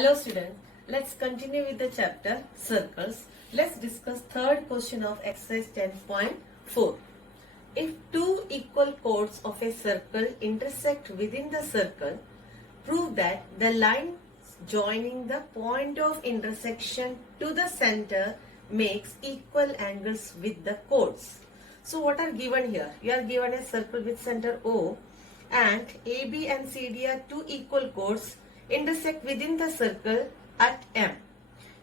Hello students, let's continue with the chapter circles. Let's discuss third question of exercise 10.4. If two equal chords of a circle intersect within the circle, prove that the line joining the point of intersection to the center makes equal angles with the chords. So what are given here? You are given a circle with center O and AB and CD are two equal chords intersect within the circle at M.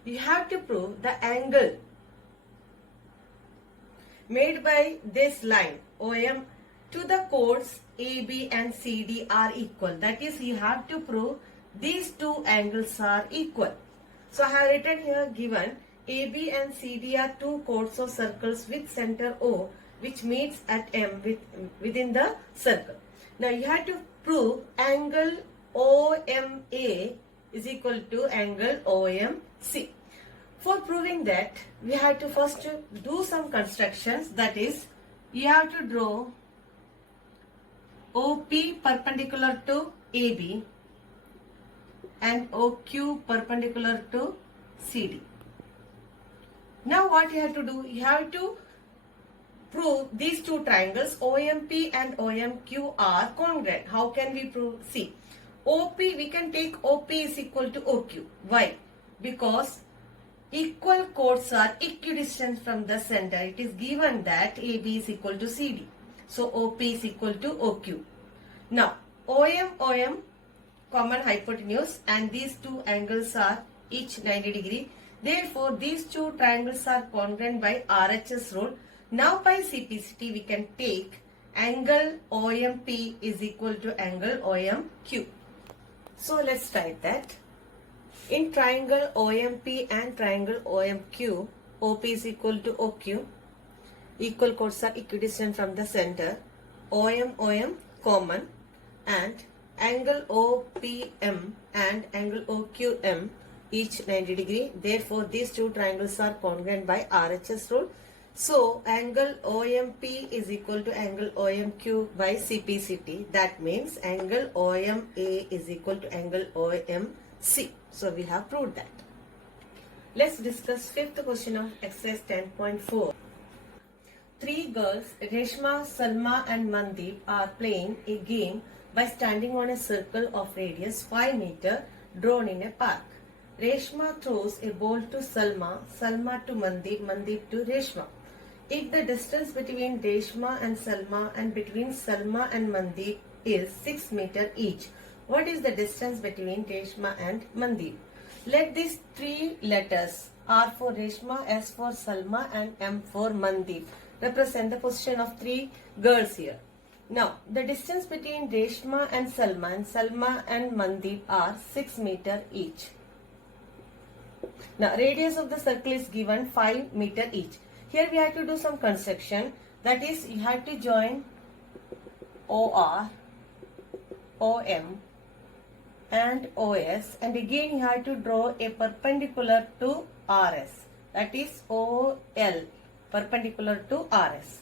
You have to prove the angle made by this line OM to the chords AB and CD are equal. That is, you have to prove these two angles are equal. So I have written here given AB and CD are two chords of circles with center O which meets at M within the circle. Now you have to prove angle OMA is equal to angle OMC. For proving that, we have to first do some constructions. That is, you have to draw OP perpendicular to AB and OQ perpendicular to CD. Now what you have to do? You have to prove these two triangles OMP and OMQ are congruent. How can we prove? See, OP, we can take OP is equal to OQ. Why? Because equal chords are equidistant from the center. It is given that AB is equal to CD. So OP is equal to OQ. Now OM common hypotenuse and these two angles are each 90 degree. Therefore these two triangles are congruent by RHS rule. Now by CPCT we can take angle OMP is equal to angle OMQ. So let's write that. In triangle OMP and triangle OMQ, OP is equal to OQ. Equal chords are equidistant from the center. OM common and angle OPM and angle OQM each 90 degree. Therefore these two triangles are congruent by RHS rule. So angle OMP is equal to angle OMQ by CPCT. That means angle OMA is equal to angle OMC. So we have proved that. Let's discuss fifth question of exercise 10.4. Three girls, Reshma, Salma and Mandeep, are playing a game by standing on a circle of radius 5 meters drawn in a park. Reshma throws a ball to Salma, Salma to Mandeep, Mandeep to Reshma. If the distance between Reshma and Salma and between Salma and Mandeep is 6 meters each, what is the distance between Reshma and Mandeep? Let these three letters R for Reshma, S for Salma and M for Mandeep represent the position of three girls here. Now the distance between Reshma and Salma and Mandeep are 6 meters each. Now radius of the circle is given 5 meters each. Here we have to do some construction. That is, you have to join OR, OM and OS, and again you have to draw a perpendicular to RS. That is OL perpendicular to RS.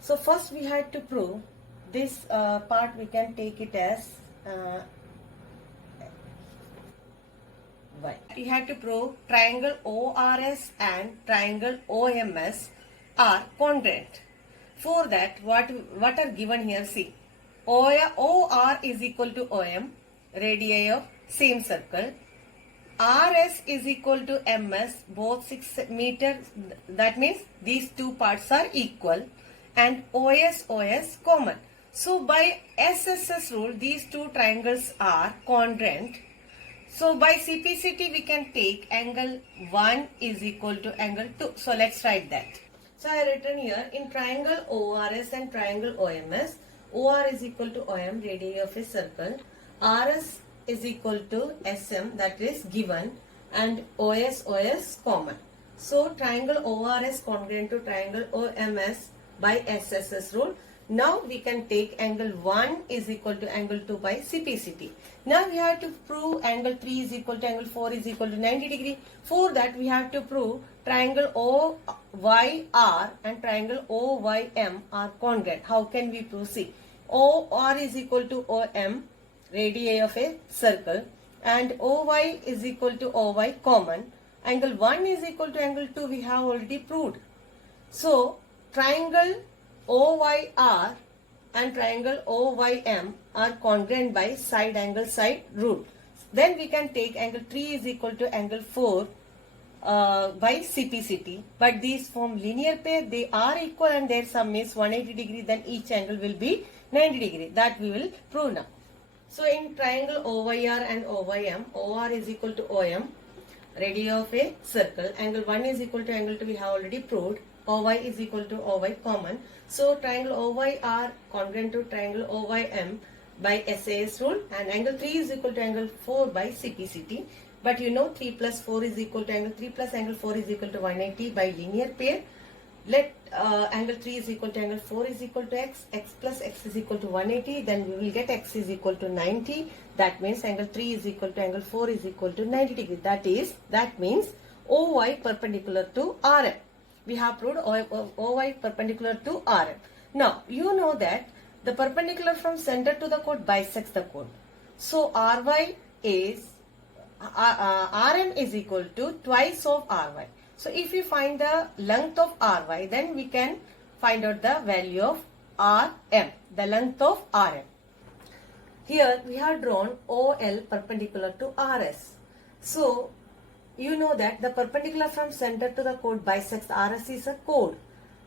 So first we have to prove this part. We can take it as Y. You have to prove triangle ORS and triangle OMS are congruent. For that, what are given here? See, OR is equal to OM, radii of same circle. RS is equal to MS, both 6 meters. That means these two parts are equal, and OS common. So by SSS rule, these two triangles are congruent. So by CPCT we can take angle 1 is equal to angle 2. So let's write that. So I have written here in triangle ORS and triangle OMS, OR is equal to OM, radii of a circle, RS is equal to SM, that is given, and OS common. So triangle ORS congruent to triangle OMS by SSS rule. Now we can take angle 1 is equal to angle 2 by CPCT. Now we have to prove angle 3 is equal to angle 4 is equal to 90 degree. For that we have to prove triangle OYR and triangle OYM are congruent. How can we proceed? OR is equal to OM, radii of a circle. and OY is equal to OY common. Angle 1 is equal to angle 2 we have already proved. So triangle OYR and triangle OYM are congruent by side angle side rule. Then we can take angle 3 is equal to angle 4 by CPCT. But these form linear pair, they are equal and their sum is 180 degree, then each angle will be 90 degree. That we will prove now. So in triangle OYR and OYM, OR is equal to OM, radius of a circle. Angle 1 is equal to angle 2 we have already proved. OY is equal to OY common. So triangle OYR congruent to triangle OYM by SAS rule, and angle 3 is equal to angle 4 by CPCT. But you know 3 plus 4 is equal to angle 3 plus angle 4 is equal to 180 by linear pair. Let angle 3 is equal to angle 4 is equal to x, x plus x is equal to 180, then we will get x is equal to 90. That means angle 3 is equal to angle 4 is equal to 90 degree. That means OY perpendicular to RM. We have proved OY perpendicular to RM. Now you know that the perpendicular from center to the chord bisects the chord. So RY is RM is equal to twice of RY. So if we find the length of RY, then we can find out the value of RM, the length of RM. Here we have drawn OL perpendicular to RS. So you know that the perpendicular from center to the chord bisects RS is a chord.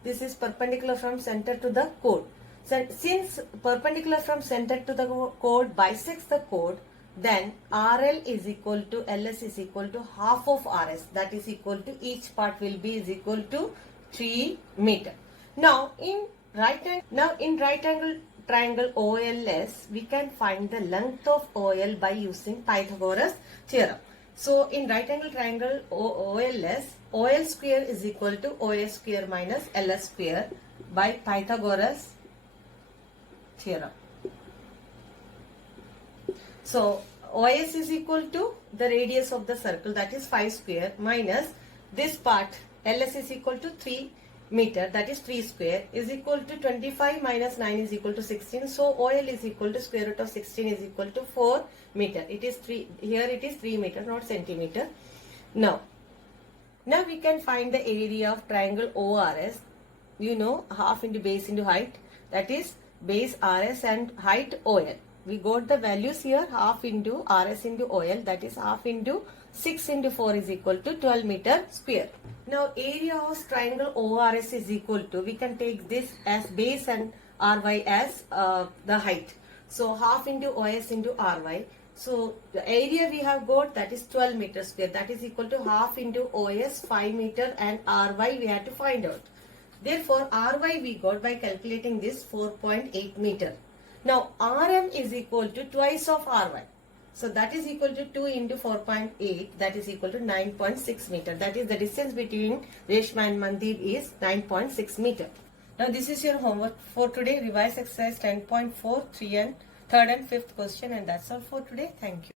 This is perpendicular from center to the chord. So since perpendicular from center to the chord bisects the chord, then RL is equal to LS is equal to half of RS. That is equal to each part will be is equal to 3 meter. Now in right angle triangle OLS, we can find the length of OL by using Pythagoras theorem. So in right angle triangle OLS, OL square is equal to OS square minus LS square by Pythagoras theorem. So OS is equal to the radius of the circle, that is 5 square, minus this part LS is equal to 3 meter, that is 3 square, is equal to 25 minus 9 is equal to 16. So OL is equal to square root of 16 is equal to 4 meter. It is 3, here it is 3 meter, not centimeter. Now we can find the area of triangle ORS. You know, half into base into height, that is base RS and height OL. We got the values here, half into RS into OL, that is half into 6 into 4 is equal to 12 meter square. Now area of triangle ORS is equal to, we can take this as base and RY as the height. So half into OS into RY. So the area we have got, that is 12 meter square, that is equal to half into OS 5 meter and RY we had to find out. Therefore RY we got by calculating this 4.8 meter. Now RM is equal to twice of RY. So that is equal to 2 into 4.8, that is equal to 9.6 meter. That is the distance between Reshma and Mandeep is 9.6 meter. Now this is your homework for today. Revise exercise 10.4, 3 and 3rd and 5th question, and that's all for today. Thank you.